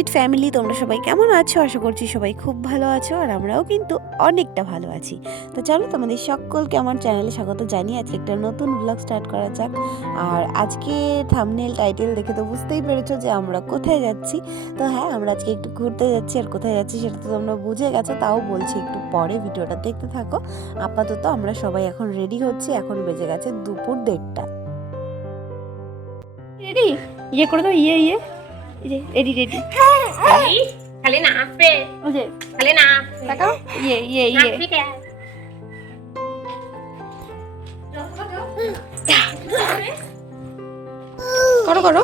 Sweet family, তোমরা সবাই কেমন আছো? আশা করছি সবাই খুব ভালো আছো, আর আমরাও কিন্তু অনেকটা ভালো আছি। তো চলো তোমাদের সকলকে আমার চ্যানেলে স্বাগত জানিয়ে আজকে একটা নতুন ব্লগ স্টার্ট করা যাক। আর আজকে থাম্বনেল টাইটেল দেখে তো বুঝতেই পেরেছো যে আমরা কোথায় যাচ্ছি। তো হ্যাঁ, আমরা আজকে একটু ঘুরতে যাচ্ছি, আর কোথায় যাচ্ছি সেটা তো তোমরা বুঝে গেছো, তাও বলছি একটু পরে ভিডিওটা দেখতে থাকো। আপাতত আমরা সবাই এখন রেডি হচ্ছি, এখন বেজে গেছে দুপুর 1:30। রেডি ইয়ে করে দাও, ইয়ে রেডি রেডি খালি না আসবে, ওই যে খালি না তাকাও, ইয়ে ঠিক আছে। করো করো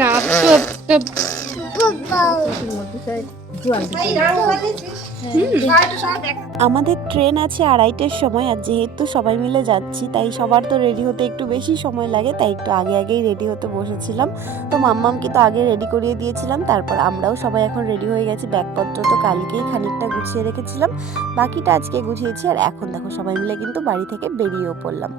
না আমাদের ট্রেন আছে 2:30-এর সময়, আর যেহেতু সবাই মিলে যাচ্ছি তাই সবার তো রেডি হতে একটু বেশি সময় লাগে, তাই একটু আগেই রেডি হতে বসেছিলাম। তো মাম্মামকে তো আগে রেডি করিয়ে দিয়েছিলাম, তারপর আমরাও সবাই এখন রেডি হয়ে গেছি। ব্যাগপত্র তো কালকেই খানিকটা গুছিয়ে রেখেছিলাম, বাকিটা আজকে গুছিয়েছি। আর এখন দেখো সবাই মিলে কিন্তু বাড়ি থেকে বেরিয়েও পড়লাম।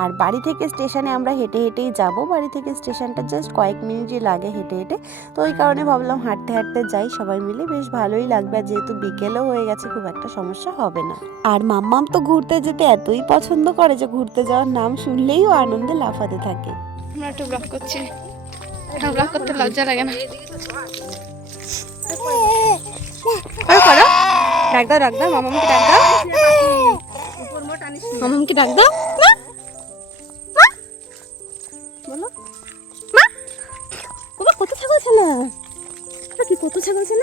আর বাড়ি থেকে স্টেশনে আমরা হেঁটে হেঁটেই যাব। বাড়ি থেকে স্টেশনটা জাস্ট কয়েক মিনিটই লাগে হেঁটে হেঁটে, তো ওই কারণে ভাবলাম হাঁটতে হাঁটতে যাই, সবাই মিলে বেশ ভালোই লাগবে। আর যেহেতু বিকেলও হয়ে গেছে, খুব একটা সমস্যা হবে না। আর মাম্মাম তো ঘুরতে যেতে এতই পছন্দ করে যে ঘুরতে যাওয়ার নাম শুনলেই ও আনন্দে লাফাতে থাকে। আমরা একটু ব্লগ করছি, এটা ব্লগ করতে লজ্জা লাগে না? করো করো, ডাক দাও মামামকে, ডাক দাও মামামকে, ডাক দাও বলো মা। বাবা কত ছাগল ছিল, কি কত ছাগল ছিল।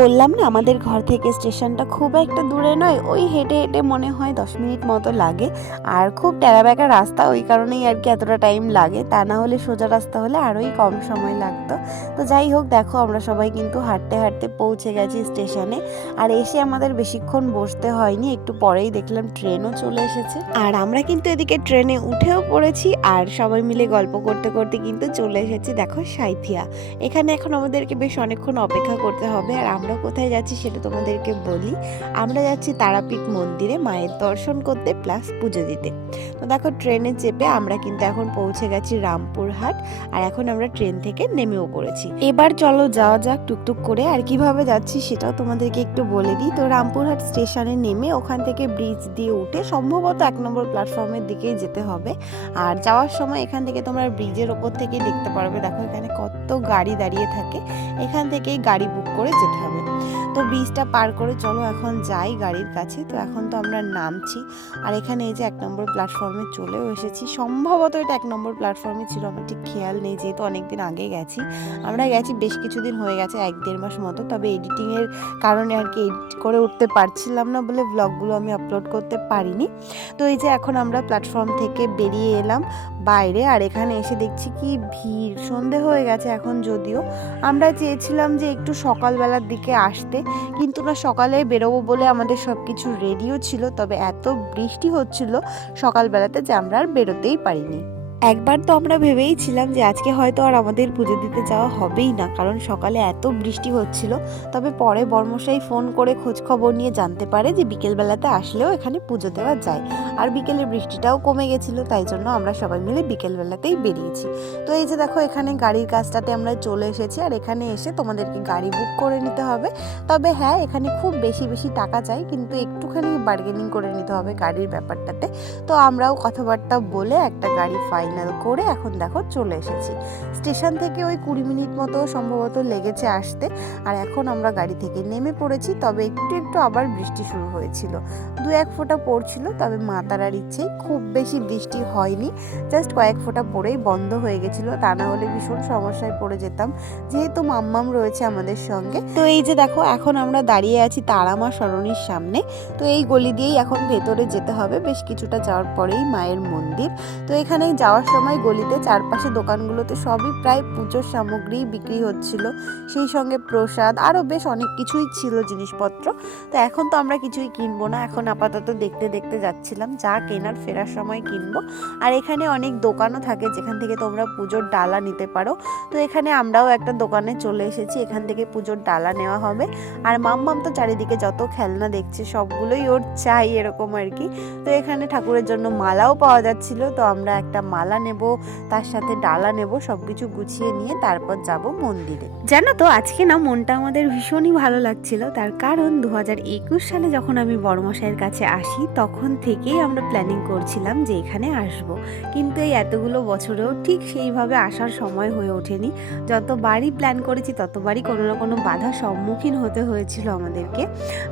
বললাম না আমাদের ঘর থেকে স্টেশনটা খুব একটা দূরে নয়, ওই হেঁটে হেঁটে মনে হয় 10 মিনিট মতো লাগে। আর খুব টেরাবেকা রাস্তা, ওই কারণেই আর কি এতটা টাইম লাগে, তা না হলে সোজা রাস্তা হলে আরোই কম সময় লাগতো। তো যাই হোক, দেখো আমরা সবাই কিন্তু হাঁটতে হাঁটতে পৌঁছে গেছি স্টেশনে। আর এসে আমাদের বেশিক্ষণ বসতে হয়নি, একটু পরেই দেখলাম ট্রেনও চলে এসেছে। আর আমরা কিন্তু এদিকে ট্রেনে উঠেও পড়েছি, আর সবাই মিলে গল্প করতে করতে কিন্তু চলে এসেছি দেখো সাঁইথিয়া। এখানে এখন আমাদেরকে বেশ অনেকক্ষণ অপেক্ষা করতে হবে। আর আমরা কোথায় যাচ্ছি সেটা তোমাদেরকে বলি। আমরা যাচ্ছি তারাপীঠ মন্দিরে মায়ের দর্শন করতে প্লাস পুজো দিতে। তো দেখো ট্রেনে চেপে আমরা কিন্তু এখন পৌঁছে গেছি রামপুরহাট, আর এখন আমরা ট্রেন থেকে নেমেও পড়েছি। এবার চলো যাওয়া যাক টুকটুক করে। আর কিভাবে যাচ্ছি সেটাও তোমাদেরকে একটু বলে দিই। তো রামপুরহাট স্টেশনে নেমে ওখান থেকে ব্রিজ দিয়ে উঠে সম্ভবত 1 নম্বর প্ল্যাটফর্মের দিকেই যেতে হবে। আর যাওয়ার সময় এখান থেকে তোমরা ব্রিজের ওপর থেকেই দেখতে পারবে, দেখো এখানে কত গাড়ি দাঁড়িয়ে থাকে, এখান থেকেই গাড়ি বুক করে যেতে হবে। তো ব্রিজটা পার করে চলো এখন যাই গাড়ির কাছে। তো এখন তো আমরা নামছি, আর এখানে এই যে 1 নম্বর প্ল্যাটফর্মে চলেও এসেছি। সম্ভবত এটা 1 নম্বর প্ল্যাটফর্মে ছিল, আমার ঠিক খেয়াল নেই, যেহেতু অনেকদিন আগে গেছি। আমরা গেছি বেশ কিছুদিন হয়ে গেছে, 1-1.5 মাস মতো। তবে এডিটিংয়ের কারণে আর কি এডিট করে উঠতে পারছিলাম না বলে ব্লগগুলো আমি আপলোড করতে পারিনি। তো এই যে এখন আমরা প্ল্যাটফর্ম থেকে বেরিয়ে এলাম বাইরে, আর এখানে এসে দেখছি কি ভিড়। সন্ধে হয়ে গেছে এখন, যদিও আমরা চেয়েছিলাম যে একটু সকালবেলার দিকে আসতে, কিন্তু না সকালে বেরোবো বলে আমাদের সব কিছু রেডিও ছিল, তবে এত বৃষ্টি হচ্ছিল সকালবেলাতে যে আমরা আর বেরোতেই পারিনি। একবার তো আমরা ভেবেইছিলাম যে আজকে হয়তো আর আমাদের পুজো দিতে যাওয়া হবেই না, কারণ সকালে এত বৃষ্টি হচ্ছিল। তবে পরে বর্মশাই ফোন করে খোঁজ খবর নিয়ে জানতে পারে যে বিকেলবেলাতে আসলেও এখানে পুজো দেওয়া যায়। আর বিকেলে বৃষ্টিটাও কমে গেছিলো, তাই জন্য আমরা সবাই মিলে বিকেলবেলাতেই বেরিয়েছি। তো এই যে দেখো এখানে গাড়ির কাজটাতে আমরা চলে এসেছি, আর এখানে এসে তোমাদেরকে গাড়ি বুক করে নিতে হবে। তবে হ্যাঁ, এখানে খুব বেশি টাকা চাই, কিন্তু একটুখানি বার্গেনিং করে নিতে হবে গাড়ির ব্যাপারটাতে। তো আমরাও কথাবার্তা বলে একটা গাড়ি ফাইনাল করে এখন দেখো চলে এসেছি। স্টেশন থেকে ওই 20 মিনিট মতো সম্ভবত লেগেছে আসতে। আর এখন আমরা গাড়ি থেকে নেমে পড়েছি, তবে একটু আবার বৃষ্টি শুরু হয়েছিল, 2-1 ফোঁটা পড়ছিল। তবে মা তারার ইচ্ছেই খুব বেশি বৃষ্টি হয়নি, জাস্ট কয়েক ফোঁটা পড়েই বন্ধ হয়ে গেছিলো, তা না হলে ভীষণ সমস্যায় পড়ে যেতাম, যেহেতু মাম্মাম রয়েছে আমাদের সঙ্গে। তো এই যে দেখো এখন আমরা দাঁড়িয়ে আছি তারামা সরণির সামনে। তো এই গলি দিয়েই এখন ভেতরে যেতে হবে, বেশ কিছুটা যাওয়ার পরেই মায়ের মন্দির। তো এখানে যাওয়ার যাওয়ার সময় গলিতে চারপাশে দোকানগুলোতে সবই প্রায় পুজোর সামগ্রী বিক্রি হচ্ছিল, সেই সঙ্গে প্রসাদ আরও বেশ অনেক কিছুই ছিল জিনিসপত্র। তো এখন তো আমরা কিছুই কিনবো না, এখন আপাতত দেখতে দেখতে যাচ্ছিলাম, যা কেনার ফেরার সময় কিনবো। আর এখানে অনেক দোকানও থাকে যেখান থেকে তোমরা পুজোর ডালা নিতে পারো। তো এখানে আমরাও একটা দোকানে চলে এসেছি, এখান থেকে পুজোর ডালা নেওয়া হবে। আর মাম্মাম তো চারিদিকে যত খেলনা দেখছে সবগুলোই ওর চাই এরকম আর কি। তো এখানে ঠাকুরের জন্য মালাও পাওয়া যাচ্ছিল, তো আমরা একটা মালা নেব, তার সাথে ডালা নেব, সবকিছু গুছিয়ে নিয়ে তারপর যাব মন্দিরে। জানো তো আজকে না মনটা আমাদের ভীষণই ভালো লাগছিল, তার কারণ 2021 সালে যখন আমি বড়মশাইয়ের কাছে আসি তখন থেকেই আমরা প্ল্যানিং করছিলাম যে এখানে আসব, কিন্তু এই এতগুলো বছরেও ঠিক সেইভাবে আসার সময় হয়ে ওঠেনি। যতবারই প্ল্যান করেছি ততবারই কোনো না কোনো বাধার সম্মুখীন হতে হয়েছিল আমাদেরকে।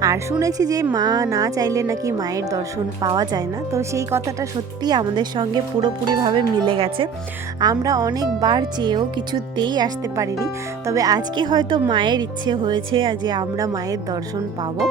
আর শুনেছি যে মা না চাইলে নাকি মায়ের দর্শন পাওয়া যায় না, তো সেই কথাটা সত্যি আমাদের সঙ্গে পুরোপুরিভাবে মিলে গেছে। আমরা অনেকবার চেয়েও কিছুতেই আসতে পারিনি, তবে আজকে হয়তো মায়ের ইচ্ছে হয়েছে যে আমরা মায়ের দর্শন পাবো,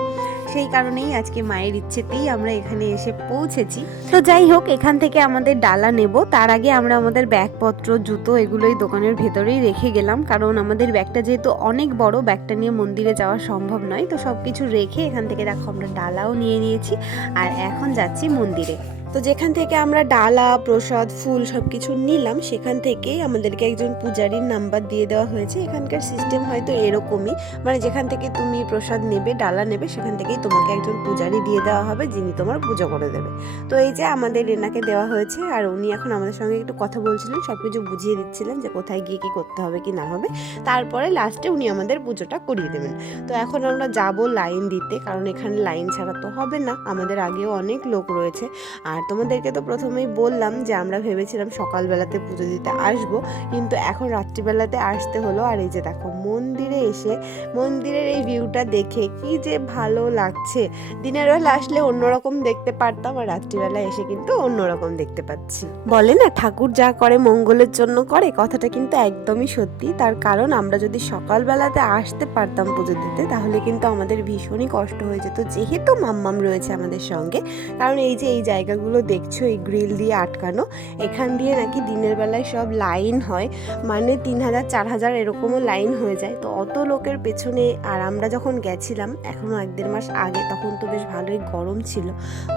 সেই কারণেই আজকে মায়ের ইচ্ছেতেই আমরা এখানে এসে পৌঁছেছি। তো যাই হোক, এখান থেকে আমাদের ডালা নেব, তার আগে আমরা আমাদের ব্যাগপত্র জুতো এগুলোই দোকানের ভেতরেই রেখে গেলাম, কারণ আমাদের ব্যাগটা যেহেতু অনেক বড়, ব্যাগটা নিয়ে মন্দিরে যাওয়া সম্ভব নয়। তো সব কিছু রেখে এখান থেকে দেখো আমরা ডালাও নিয়ে নিয়েছি, আর এখন যাচ্ছি মন্দিরে। তো যেখান থেকে আমরা ডালা প্রসাদ ফুল সব কিছু নিলাম সেখান থেকেই আমাদেরকে একজন পূজারীর নাম্বার দিয়ে দেওয়া হয়েছে। এখানকার সিস্টেম হয়তো এরকমই, মানে যেখান থেকে তুমি প্রসাদ নেবে ডালা নেবে সেখান থেকেই তোমাকে একজন পূজারী দিয়ে দেওয়া হবে যিনি তোমার পুজো করে দেবে। তো এই যে আমাদের রেনাকে দেওয়া হয়েছে, আর উনি এখন আমাদের সঙ্গে একটু কথা বলছিলেন, সব কিছু বুঝিয়ে দিচ্ছিলেন যে কোথায় গিয়ে কী করতে হবে কি না হবে, তারপরে লাস্টে উনি আমাদের পুজোটা করিয়ে দেবেন। তো এখন আমরা যাব লাইন দিতে, কারণ এখানে লাইন ছাড়া তো হবে না, আমাদের আগেও অনেক লোক রয়েছে। আর তোমাদেরকে তো প্রথমেই বললাম যে আমরা ভেবেছিলাম সকালবেলাতে পুজো দিতে আসবো, কিন্তু এখন রাত্রিবেলাতে আসতে হলো। আর এই যে দেখো মন্দিরে এসে মন্দিরের এই ভিউটা দেখে কি যে ভালো লাগছে। দিনের বেলা আসলে অন্যরকম দেখতে পারতাম, আর রাত্রিবেলা এসে কিন্তু অন্যরকম দেখতে পাচ্ছি। বলে না ঠাকুর যা করে মঙ্গলের জন্য করে, কথাটা কিন্তু একদমই সত্যি। তার কারণ আমরা যদি সকালবেলাতে আসতে পারতাম পুজো দিতে তাহলে কিন্তু আমাদের ভীষণই কষ্ট হয়ে যেত, যেহেতু মাম্মাম রয়েছে আমাদের সঙ্গে। কারণ এই যে এই জায়গাগুলো দেখছো এই গ্রিল দিয়ে আটকানো, এখান দিয়ে নাকি দিনের বেলায় সব লাইন হয়, মানে 3000 4000 এরকমও লাইন হয়ে যায়। তো অত লোকের পেছনে, আর আমরা যখন গেছিলাম এখনও 1-1.5 মাস আগে, তখন তো বেশ ভালোই গরম ছিল,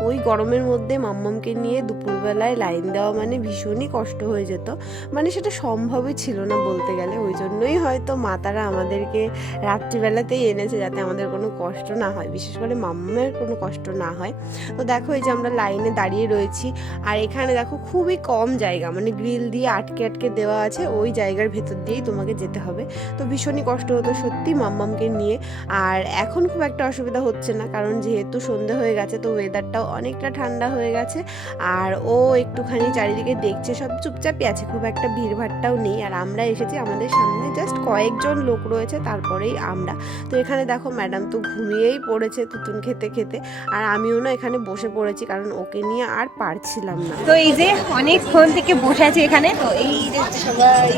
ওই গরমের মধ্যে মাম্মামকে নিয়ে দুপুরবেলায় লাইন দেওয়া মানে ভীষণই কষ্ট হয়ে যেত, মানে সেটা সম্ভবই ছিল না বলতে গেলে। ওই জন্যই হয়তো মাতারা আমাদেরকে রাত্রিবেলাতেই এনেছে যাতে আমাদের কোনো কষ্ট না হয়, বিশেষ করে মাম্মামের কোনো কষ্ট না হয়। তো দেখো এই যে আমরা লাইনে দাঁড়িয়ে রয়েছি, আর এখানে দেখো খুবই কম জায়গা, মানে গ্রিল দিয়ে আটকে আটকে দেওয়া আছে, ওই জায়গার ভেতর দিয়েই তোমাকে যেতে হবে। তো ভীষণই কষ্ট হতো সত্যি মাম্মামকে নিয়ে। আর এখন খুব একটা অসুবিধা হচ্ছে না, কারণ যেহেতু সন্ধে হয়ে গেছে তো ওয়েদারটাও অনেকটা ঠান্ডা হয়ে গেছে, আর ও একটুখানি চারিদিকে দেখছে, সব চুপচাপই আছে, খুব একটা ভিড়ভাট্টাও নেই। আর আমরা এসেছি, আমাদের সামনে জাস্ট কয়েকজন লোক রয়েছে, তারপরেই আমরা। তো এখানে দেখো ম্যাডাম তো ঘুমিয়েই পড়েছে তুতুন খেতে খেতে, আর আমিও না এখানে বসে পড়েছি, কারণ ওকে নিয়ে আর পারছিলাম না। তো এই যে অনেকক্ষণ থেকে বসে আছে এখানে, তো এই যে সবাই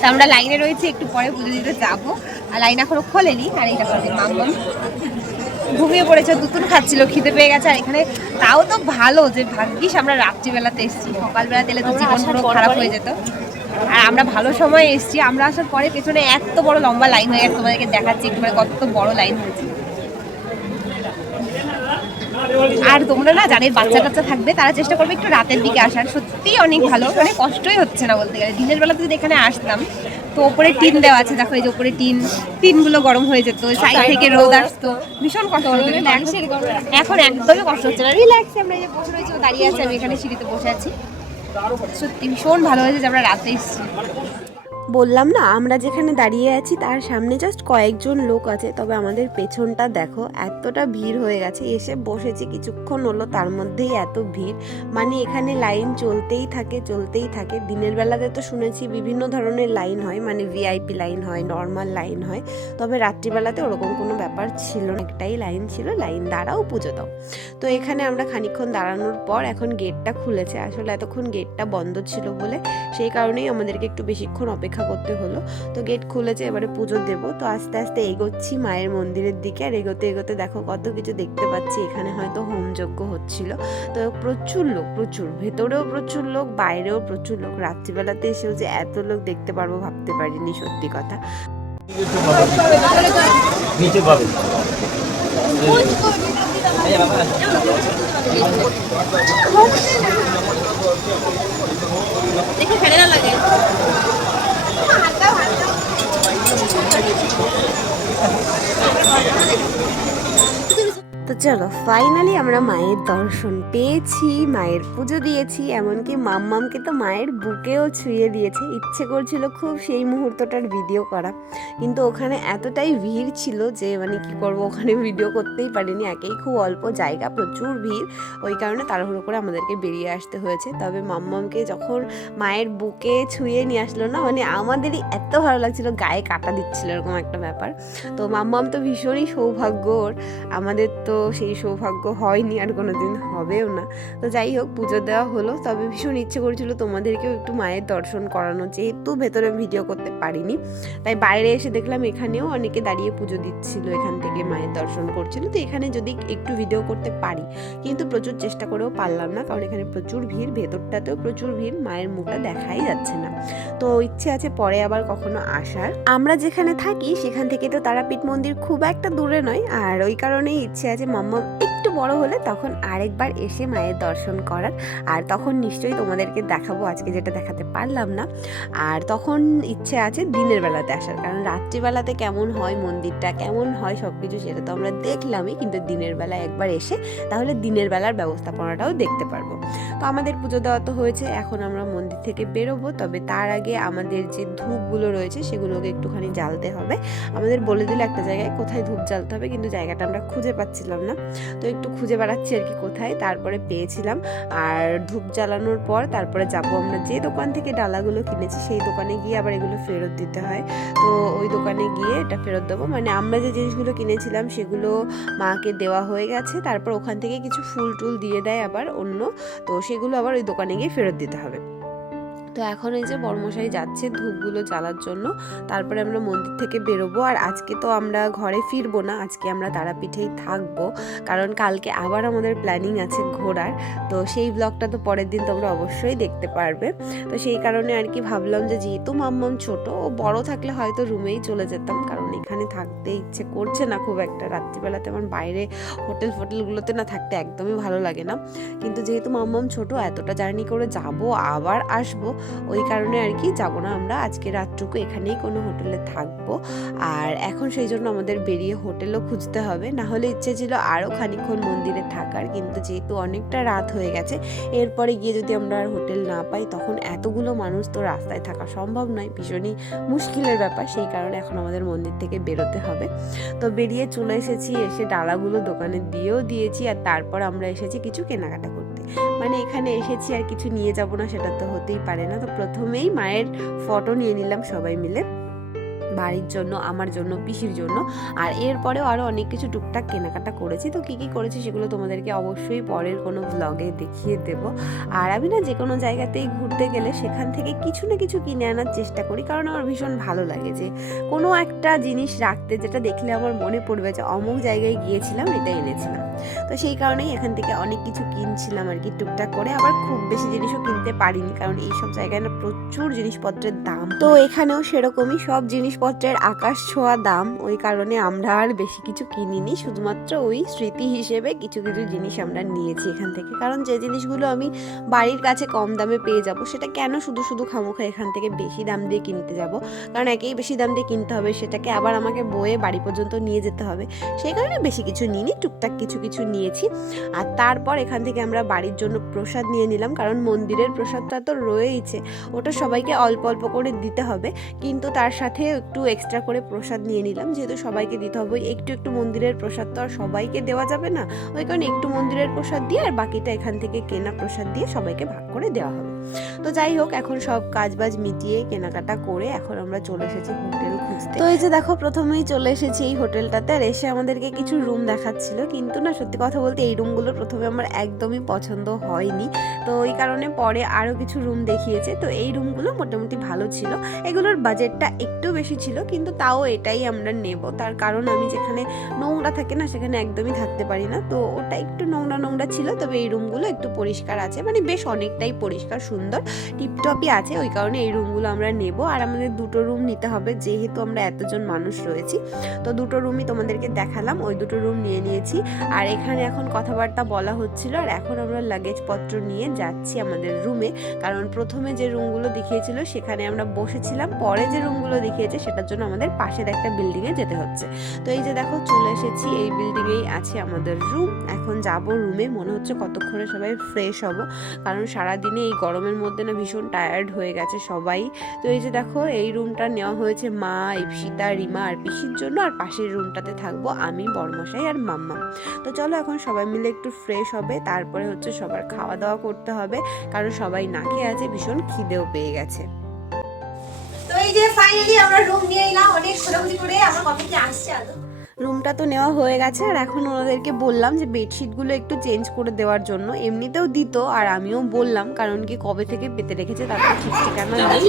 তো আমরা লাইনে রয়েছি, একটু পরে পুজো দিতে যাবো, আর লাইন এখনো খোলেনি। আর এইটা করে মাম্মাম ঘুমিয়ে পড়েছে, দুতুন খাচ্ছিল, খিদে পেয়ে গেছে। আর এখানে তাও তো ভালো যে ভাগ্যিস আমরা রাত্রিবেলাতে এসেছি, সকালবেলাতে এলে তো জীবন পুরো খারাপ হয়ে যেত। আর আমরা ভালো সময় এসেছি, আমরা আসার পরে পেছনে এত বড় লম্বা লাইন হয়ে গেছে, তোমাদেরকে দেখাচ্ছি একটু কত বড় লাইন হয়েছে। আর তোমরা না যাদের বাচ্চা কাচ্চা থাকবে তারা চেষ্টা করবে একটু রাতের দিকে আসার, সত্যিই অনেক ভালো, মানে কষ্টই হচ্ছে না বলতে গেলে। দিনের বেলাতে যদি এখানে আসতাম, তো ওপরে টিন দেওয়া আছে, দেখো এই যে ওপরে টিনগুলো গরম হয়ে যেত, সাইড থেকে রোদ আসতো, ভীষণ কষ্ট হতো। এখন একদমই কষ্ট হচ্ছে না, রিল্যাক্সে আমরা এই যে বসে রয়েছি, দাঁড়িয়ে আছি, আমি এখানে সিঁড়িতে বসে আছি। সত্যি ভীষণ ভালো হয়েছে যে আমরা রাতে এসেছি। বললাম না আমরা যেখানে দাঁড়িয়ে আছি তার সামনে জাস্ট কয়েকজন লোক আছে, তবে আমাদের পেছনটা দেখো এতটা ভিড় হয়ে গেছে। এসে বসেছি কিছুক্ষণ হলো, তার মধ্যেই এত ভিড়, মানে এখানে লাইন চলতেই থাকে। দিনের বেলাতে তো শুনেছি বিভিন্ন ধরনের লাইন হয়, মানে ভিআইপি লাইন হয়, নর্মাল লাইন হয়, তবে রাত্রিবেলাতে ওরকম কোনো ব্যাপার ছিল না, একটাই লাইন ছিল, লাইন দাঁড়াও পুজো দাও। তো এখানে আমরা খানিকক্ষণ দাঁড়ানোর পর এখন গেটটা খুলেছে, আসলে এতক্ষণ গেটটা বন্ধ ছিল বলে সেই কারণেই আমাদেরকে একটু বেশিক্ষণ অপেক্ষা অপেক্ষা করতে হলো। তো গেট খুলেছে, এবারে পুজো দেবো। তো আস্তে আস্তে এগোচ্ছি মায়ের মন্দিরের দিকে, আর এগোতে এগোতে দেখো কত কিছু দেখতে পাচ্ছি। এখানে হয়তো হোমযজ্ঞ হচ্ছিল। তো প্রচুর লোক, প্রচুর, ভেতরেও প্রচুর লোক, বাইরেও প্রচুর লোক। রাত্রিবেলাতে এসেও যে এত লোক দেখতে পারবো ভাবতে পারিনি, সত্যি কথা। নিচে পাবে দেখে ফেলে না লাগে। তো চলো, ফাইনালি আমরা মায়ের দর্শন পেয়েছি, মায়ের পুজো দিয়েছি, এমনকি মাম্মামকে তো মায়ের বুকেও ছুঁয়ে দিয়েছে। ইচ্ছে করছিল খুব সেই মুহূর্তটার ভিডিও করা, কিন্তু ওখানে এতটাই ভিড় ছিল যে মানে কি করব, ওখানে ভিডিও করতেই পারিনি। একেই খুব অল্প জায়গা, প্রচুর ভিড়, ওই কারণে তাড়াহুড়ো করে আমাদেরকে বেরিয়ে আসতে হয়েছে। তবে মাম্মামকে যখন মায়ের বুকে ছুঁয়ে নিয়ে আসলো না, মানে আমাদেরই এত ভালো লাগছিল, গায়ে কাটা দিচ্ছিল, এরকম একটা ব্যাপার। তো মাম্মাম তো ভীষণই সৌভাগ্য ওর, আমাদের তো সেই সৌভাগ্য হয়নি, আর কোনোদিন হবেও না। তো যাই হোক, পুজো দেওয়া হলো। তবে ভীষণ ইচ্ছে করেছিল তোমাদেরকেও একটু মায়ের দর্শন করানো, যেহেতু ভেতরে ভিডিও করতে পারিনি, তাই বাইরে এসে দেখলাম এখানেও অনেকে দাঁড়িয়ে পুজো দিচ্ছিল, এখান থেকে মায়ের দর্শন করছিল। তো এখানে যদি একটু ভিডিও করতে পারি, কিন্তু প্রচুর চেষ্টা করেও পারলাম না, কারণ এখানে প্রচুর ভিড়, ভেতরটাতেও প্রচুর ভিড়, মায়ের মুখটা দেখাই যাচ্ছে না। তো ইচ্ছে আছে পরে আবার কখনো আসার। আমরা যেখানে থাকি সেখান থেকে তো তারাপীঠ মন্দির খুব একটা দূরে নয়, আর ওই কারণেই ইচ্ছে আছে মাম্মা একটু বড় হলে তখন আরেকবার এসে মায়ের দর্শন করার। আর তখন নিশ্চয়ই তোমাদেরকে দেখাবো, আজকে যেটা দেখাতে পারলাম না। আর তখন ইচ্ছে আছে দিনের বেলাতে আসার, কারণ রাত্রিবেলাতে কেমন হয় মন্দিরটা, কেমন হয় সব কিছু, সেটা তো আমরা দেখলামই, কিন্তু দিনের বেলা একবার এসে তাহলে দিনের বেলার ব্যবস্থাপনাটাও দেখতে পারবো। তো আমাদের পুজো দেওয়া তো হয়েছে, এখন আমরা মন্দির থেকে বেরোবো। তবে তার আগে আমাদের যে ধূপগুলো রয়েছে সেগুলোকে একটুখানি জ্বালতে হবে। আমাদের বলে দিল একটা জায়গায় কোথায় ধূপ জ্বালতে হবে, কিন্তু জায়গাটা আমরা খুঁজে পাচ্ছিলাম না। তো একটু খুঁজে বেড়াচ্ছি আর কি কোথায়, তারপরে পেয়েছিলাম। আর ধূপ জ্বালানোর পর তারপরে যাবো আমরা যে দোকান থেকে ডালাগুলো কিনেছি, সেই দোকানে গিয়ে আবার এগুলো ফেরত দিতে হয়। তো ওই দোকানে গিয়ে এটা ফেরত দেবো। মানে আমরা যে জিনিসগুলো কিনেছিলাম সেগুলো মাকে দেওয়া হয়ে গেছে, তারপর ওখান থেকে কিছু ফুল টুল দিয়ে দেয় আবার অন্য, তো সেগুলো আবার ওই দোকানে গিয়ে ফেরত দিতে হবে। তো এখন এই যে বড়মশাই যাচ্ছে ধূপগুলো জ্বালার জন্য, তারপরে আমরা মন্দির থেকে বেরোবো। আর আজকে তো আমরা ঘরে ফিরবো না, আজকে আমরা তারাপীঠেই থাকবো, কারণ কালকে আবার আমাদের প্ল্যানিং আছে ঘোরার। তো সেই ব্লগটা তো পরের দিন তোমরা অবশ্যই দেখতে পারবে। তো সেই কারণে আর কি ভাবলাম যে যেহেতু মাম্মাম ছোট, ও বড় থাকলে হয়তো রুমেই চলে যেতাম, কারণ এখানে থাকতে ইচ্ছে করছে না খুব একটা। রাত্রিবেলাতে আমার বাইরে হোটেলগুলোতে না থাকতে একদমই ভালো লাগে না, কিন্তু যেহেতু মাম্মাম ছোট, এতটা জার্নি করে যাব আবার আসবো, ওই কারণে আর কি যাবো না আমরা। আজকে রাতটুকু এখানেই কোনো হোটেলে থাকবো। আর এখন সেই জন্য আমাদের বেরিয়ে হোটেলও খুঁজতে হবে, না হলে ইচ্ছে ছিল আরও খানিকক্ষণ মন্দিরে থাকার, কিন্তু যেহেতু অনেকটা রাত হয়ে গেছে, এরপরে গিয়ে যদি আমরা আর হোটেল না পাই, তখন এতগুলো মানুষ তো রাস্তায় থাকা সম্ভব নয়, ভীষণই মুশকিলের ব্যাপার। সেই কারণে এখন আমাদের মন্দির থেকে বেরোতে হবে। তো বেরিয়ে চলে এসেছি, এসে ডালাগুলো দোকানে দিয়েও দিয়েছি, আর তারপর আমরা এসেছি কিছু কেনাকাটা করতে। মানে এখানে এসেছি আর কিছু নিয়ে যাব না সেটা তো হতেই পারে না। তো প্রথমেই মায়ের ফটো নিয়ে নিলাম সবাই মিলে, বাড়ির জন্য, আমার জন্য, পিসির জন্য। আর এরপরেও আরও অনেক কিছু টুকটাক কেনাকাটা করেছি। তো কী কী করেছি সেগুলো তোমাদেরকে অবশ্যই পরের কোনো ব্লগে দেখিয়ে দেব। আর আমি না যে কোনো জায়গাতেই ঘুরতে গেলে সেখান থেকে কিছু না কিছু কিনে আনার চেষ্টা করি, কারণ আমার ভীষণ ভালো লাগে যে কোনো একটা জিনিস রাখতে, যেটা দেখলে আমার মনে পড়বে যে অমুক জায়গায় গিয়েছিলাম, এটা এনেছিলাম। তো সেই কারণেই এখান থেকে অনেক কিছু কিনছিলাম আর কি টুকটাক করে। আবার খুব বেশি জিনিসও কিনতে পারিনি, কারণ এইসব জায়গায় না প্রচুর জিনিসপত্রের দাম। তো এখানেও সেরকমই, সব জিনিসপত্রের আকাশ ছোঁয়া দাম, ওই কারণে আমরা আর বেশি কিছু কিনিনি, শুধুমাত্র ওই স্মৃতি হিসেবে কিছু কিছু জিনিস আমরা নিয়েছি এখান থেকে। কারণ যে জিনিসগুলো আমি বাড়ির কাছে কম দামে পেয়ে যাব, সেটা কেন শুধু শুধু খামোখা এখান থেকে বেশি দাম দিয়ে কিনতে যাব, কারণ একেই বেশি দাম দিয়ে কিনতে হবে, সেটাকে আবার আমাকে বয়ে বাড়ি পর্যন্ত নিয়ে যেতে হবে। সেই কারণে বেশি কিছু নিইনি, টুকটাক কিছু কিছু নিয়েছি। আর তারপর এখান থেকে আমরা বাড়ির জন্য প্রসাদ নিয়ে নিলাম, কারণ মন্দিরের প্রসাদটা তো রয়েইছে, ওটা সবাইকে অল্প অল্প করে দিতে হবে, কিন্তু তার সাথে একটু এক্সট্রা করে প্রসাদ নিয়ে নিলাম, যেহেতু সবাইকে দিতে হবে। একটু একটু মন্দিরের প্রসাদ তো আর সবাইকে দেওয়া যাবে না, ওই কারণে একটু মন্দিরের প্রসাদ দিয়ে আর বাকিটা এখান থেকে কেনা প্রসাদ দিয়ে সবাইকে ভাগ করে দেওয়া হবে। তো যাই হোক, এখন সব কাজবাজ মিটিয়ে কেনাকাটা করে এখন আমরা চলে এসেছি হোটেল খুঁজতে। তো এই যে দেখো প্রথমেই চলে এসেছি এই হোটেলটাতে, আর এসে আমাদেরকে কিছু রুম দেখাচ্ছিল, কিন্তু না সত্যি কথা বলতে এই রুমগুলো প্রথমে আমার একদমই পছন্দ হয়নি। তো ওই কারণে পরে আরও কিছু রুম দেখিয়েছে। তো এই রুমগুলো মোটামুটি ভালো ছিল, এগুলোর বাজেটটা একটু বেশি ছিল, কিন্তু তাও এটাই আমরা নেব। তার কারণ আমি যেখানে নোংরা থাকে না সেখানে একদমই থাকতে পারি না। তো ওটা একটু নোংরা নোংরা ছিল, তবে এই রুমগুলো একটু পরিষ্কার আছে, মানে বেশ অনেকটাই পরিষ্কার সুন্দর টিপটপই আছে। ওই কারণে এই রুমগুলো আমরা নেব। আর আমাদের দুটো রুম নিতে হবে, যেহেতু আমরা এতজন মানুষ রয়েছি। তো দুটো রুমই তোমাদেরকে দেখালাম, ওই দুটো রুম নিয়ে নিয়েছি। আর এখানে এখন কথাবার্তা বলা হচ্ছিল, আর এখন আমরা লাগেজপত্র নিয়ে যাচ্ছি আমাদের রুমে। কারণ প্রথমে যে রুমগুলো দেখিয়েছিল সেখানে আমরা বসেছিলাম, পরে যে রুমগুলো দেখিয়েছে সেটার জন্য আমাদের পাশের একটা বিল্ডিংয়ে যেতে হচ্ছে। তো এই যে দেখো চলে এসেছি, এই বিল্ডিংয়েই আছে আমাদের রুম। এখন যাব রুমে, মনে হচ্ছে কতক্ষণে সবাই ফ্রেশ হব, কারণ সারাদিনে এই গরমের মধ্যে না ভীষণ টায়ার্ড হয়ে গেছে সবাই। তো এই যে দেখো এই রুমটা নেওয়া হয়েছে মা, ইপসিতা, রিমা আর পিসির জন্য, আর পাশের রুমটাতে থাকবো আমি, বড়মশাই আর মাম্মা। তো চলো এখন সবাই মিলে একটু ফ্রেশ হবে, তারপরে হচ্ছে সবার খাওয়া দাওয়া করতে হবে, কারণ সবাই না খেয়ে আছে, ভীষণ খিদেও পেয়ে গেছে। তো এই যে ফাইনালি আমরা রুম নিয়ে এলাম, অনেক খোঁজাখুঁজি করে। আমার কত কি আসছে আদৌ? রুমটা তো নেওয়া হয়ে গেছে, আর এখন ওনাদেরকে বললাম যে বেডশিটগুলো একটু চেঞ্জ করে দেওয়ার জন্য। এমনিতেও দিত, আর আমিও বললাম, কারণ কি কবে থেকে পেতে রেখেছে তার ঠিক ঠিকানা নেই।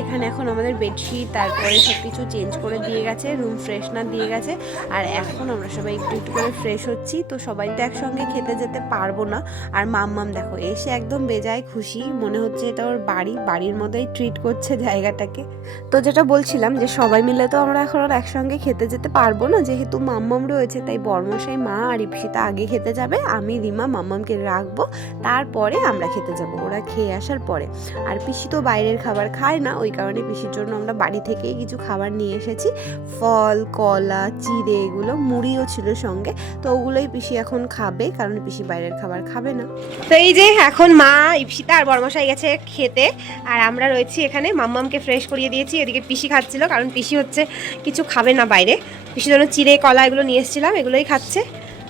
এখানে এখন আমাদের বেডশিট তারপরে সবকিছু চেঞ্জ করে দিয়ে গেছে, রুম ফ্রেশনার দিয়ে গেছে। আর এখন আমরা সবাই একটু একটু করে ফ্রেশ হচ্ছি। তো সবাই তো একসঙ্গে খেতে যেতে পারবো না। আর মাম্মাম দেখো এসে একদম বেজায় খুশি, মনে হচ্ছে এটা ওর বাড়ির মতোই ট্রিট করছে জায়গাটাকে। তো যেটা বলছিলাম যে সবাই মিলে তো আমরা এখন আর একসঙ্গে খেতে যেতে পারবো না, যেহেতু মাম্মাম রয়েছে, তাই বড়মশাই, মা আর ইপসিতা আগে খেতে যাবে, আমি, রিমা মাম্মামকে রাখবো, তারপরে আমরা খেতে যাব, ওরা খেয়ে আসার পরে। আর পিসি তো বাইরের খাবার খায় না, ওই কারণে পিসির জন্য আমরা বাড়ি থেকেই কিছু খাবার নিয়ে এসেছি, ফল, কলা, চিড়ে, এগুলো, মুড়িও ছিল সঙ্গে। তো ওগুলোই পিসি এখন খাবে, কারণ পিসি বাইরের খাবার খাবে না। তো এই যে এখন মা, ইপসিতা আর বড়মশাই গেছে খেতে, আর আমরা রয়েছি এখানে। মাম্মামকে ফ্রেশ করিয়ে দিয়েছি, এদিকে পিসি খাচ্ছিল, কারণ পিসি হচ্ছে কিছু খাবে না বাইরে। পিসির জন্য চিড়ে, কলা এগুলো নিয়ে এসেছিলাম, এগুলোই খাচ্ছে।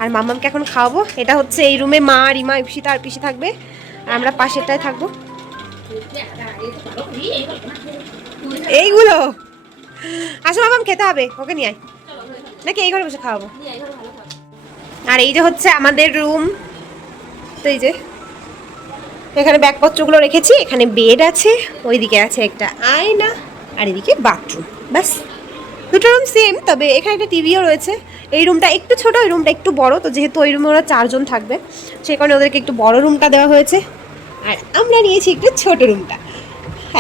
আর মাম্মামকে এখন খাওয়াবো। এটা হচ্ছে এই রুমে মা, রিমা, ইপসিতা আর পিসি থাকবে, আর আমরা পাশেরটায় থাকবো। এইগুলো আসো মাম্মাম, খেতে হবে, ওকে নিয়ে আয়, নাকি এই ঘরে বসে খাওয়াবো? আর এই যে হচ্ছে আমাদের রুম। তো এই যে এখানে ব্যাগপত্রগুলো রেখেছি, এখানে বেড আছে, ওইদিকে আছে একটা আয়না, আর এদিকে বাথরুম। ব্যাস, দুটো রুম সেম, তবে এখানে একটা টিভিও রয়েছে। এই রুমটা একটু ছোট, ওই রুমটা একটু বড়। তো যেহেতু ওই রুমে ওরা 4 জন থাকবে, সেই কারণে ওদেরকে একটু বড় রুমটা দেওয়া হয়েছে, আর আমরা নিয়েছি একটু ছোট রুমটা।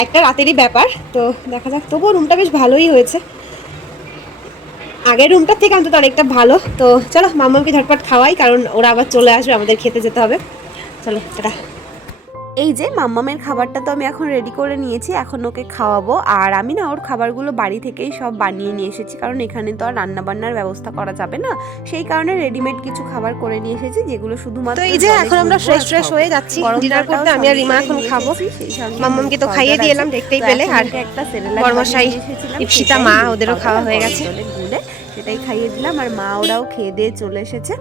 একটা রাতেরই ব্যাপার, তো দেখা যাক। তবুও রুমটা বেশ ভালোই হয়েছে, আগের রুমটার থেকে অন্তত অনেকটা ভালো। তো চলো মাম্মাকে ঝটপট খাওয়াই, কারণ ওরা আবার চলে আসবে, আমাদের খেতে যেতে হবে। চলো টাটা। এই যে মাম্মামের খাবারটা তো আমি এখন রেডি করে নিয়েছি, এখন ওকে খাওয়াবো। আর আমি না ওর খাবারগুলো বাড়ি থেকেই সব বানিয়ে নিয়ে এসেছি, কারণ এখানে তো আর রান্না বান্নার ব্যবস্থা করা যাবে না, সেই কারণে রেডিমেড কিছু খাবার করে নিয়ে এসেছি, যেগুলো শুধুমাত্র। তো এই যে এখন আমরা ফ্রেশ হয়ে যাচ্ছি ডিনার করতে। আমি আর রিমা এখন খাবো, মাম্মামকে তো খাইয়ে দিয়ে এলাম দেখতেই পেলে। আর একটা বড়মশাই, ইপসিতা, মা ওদেরও খাওয়া হয়ে গেছে, সেটাই খাইয়ে দিলাম। আর মা ওরাও খেয়ে দিয়ে চলে এসেছে।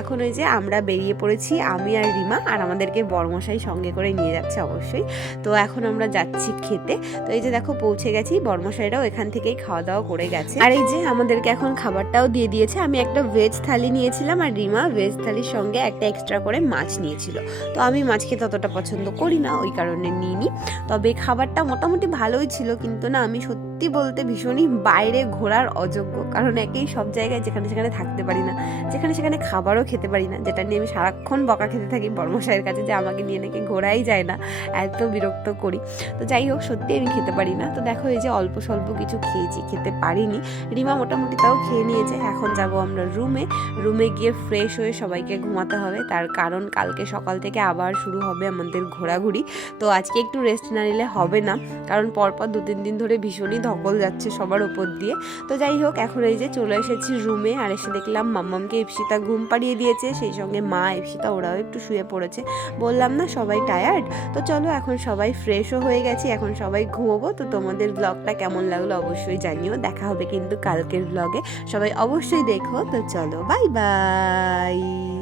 এখন ওই যে আমরা বেরিয়ে পড়েছি, আমি আর রিমা, আর আমাদেরকে বড়মশাই সঙ্গে করে নিয়ে যাচ্ছে অবশ্যই। তো এখন আমরা যাচ্ছি খেতে। তো এই যে দেখো পৌঁছে গেছি, বড়মশাইরাও এখান থেকেই খাওয়া দাওয়া করে গেছে। আর এই যে আমাদেরকে এখন খাবারটাও দিয়ে দিয়েছে। আমি একটা ভেজ থালি নিয়েছিলাম, আর রিমা ভেজ থালির সঙ্গে একটা এক্সট্রা করে মাছ নিয়েছিল। তো আমি মাছ খেতে অতটা পছন্দ করি না, ওই কারণে নিইনি। তবে খাবারটা মোটামুটি ভালোই ছিল, কিন্তু না আমি সত্যি বলতে ভীষণই বাইরে ঘোরার অযোগ্য, কারণ একই সব জায়গায় যেখানে সেখানে থাকতে পারি না, যেখানে সেখানে খাবারও খেতে পারি না, যেটা নিয়ে আমি সারাক্ষণ বকা খেতে থাকি বড়মশাইয়ের কাছে যে আমাকে নিয়ে নাকি ঘোরাই যায় না, এত বিরক্ত করি। তো যাই হোক, সত্যি আমি খেতে পারি না। তো দেখো এই যে অল্প স্বল্প কিছু খেয়েছি, খেতে পারিনি। রিমা মোটামুটি তাও খেয়ে নিয়েছে। এখন যাব আমরা রুমে গিয়ে ফ্রেশ হয়ে সবাইকে ঘুমাতে হবে, তার কারণ কালকে সকাল থেকে আবার শুরু হবে আমাদের ঘোরাঘুরি। তো আজকে একটু রেস্ট না নিলে হবে না, কারণ পরপর 2-3 দিন ধরে ভীষণই ধকল যাচ্ছে সবার ওপর দিয়ে। তো যাই হোক, এখন এই যে চলে এসেছি রুমে, আর এসে দেখলাম মাম্মামকে ইপসিতা ঘুম পাড়িয়ে দিয়েছে, সেই সঙ্গে মা, ইপসিতা ওরাও একটু শুয়ে পড়েছে। বললাম না সবাই টায়ার্ড। তো চলো এখন সবাই ফ্রেশও হয়ে গেছি, এখন সবাই ঘুমোবো। তো তোমাদের ব্লগটা কেমন লাগলো অবশ্যই জানিও। দেখা হবে কিন্তু কালকের ব্লগে, সবাই অবশ্যই দেখো। তো চলো, বাই বাই।